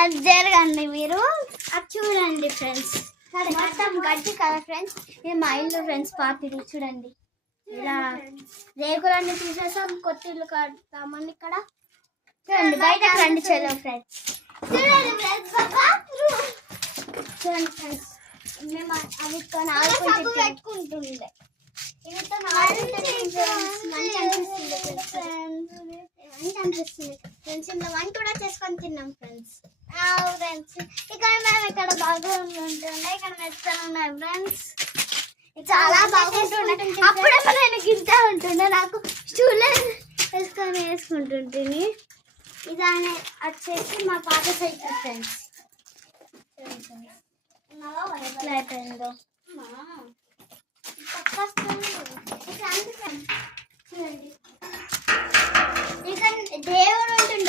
అది జరగండి మీరు. అది చూడండి ఫ్రెండ్స్, మొత్తం గడ్డి కదా ఫ్రెండ్స్. ఇది మా ఇల్లు ఫ్రెండ్స్, పాతిది చూడండి. ఇలా రేకులన్నీ తీసేసాం, కొత్త ఇల్లు కడతామని ఇక్కడ చూడండి. బయటకు రండి చలో ఫ్రెండ్స్. చూడండి ఫ్రెండ్స్, చూడండి ఫ్రెండ్స్, మేము అవి పెట్టుకుంటుండే ఫ్రెండ్స్. ఇంట్లో వంట కూడా చేసుకొని తిన్నాం ఫ్రెండ్స్. ఫ్రెండ్స్ ఇక్కడ మేము ఇక్కడ బాగా ఉంటుండే, ఇక్కడ మెత్తలు ఉన్నాయి ఫ్రెండ్స్. చాలా బాగుంటుండే. అప్పుడప్పుడు నేను గింత ఉంటుండే, నాకు స్టూల్లో వేసుకుంటుంటుంది. ఇదానే వచ్చేసి మా పాత సైకిల్ ఫ్రెండ్స్. ఎట్లా అయిపోయిందో చూడండి. ఇక దేవుడు ఉంటుండే.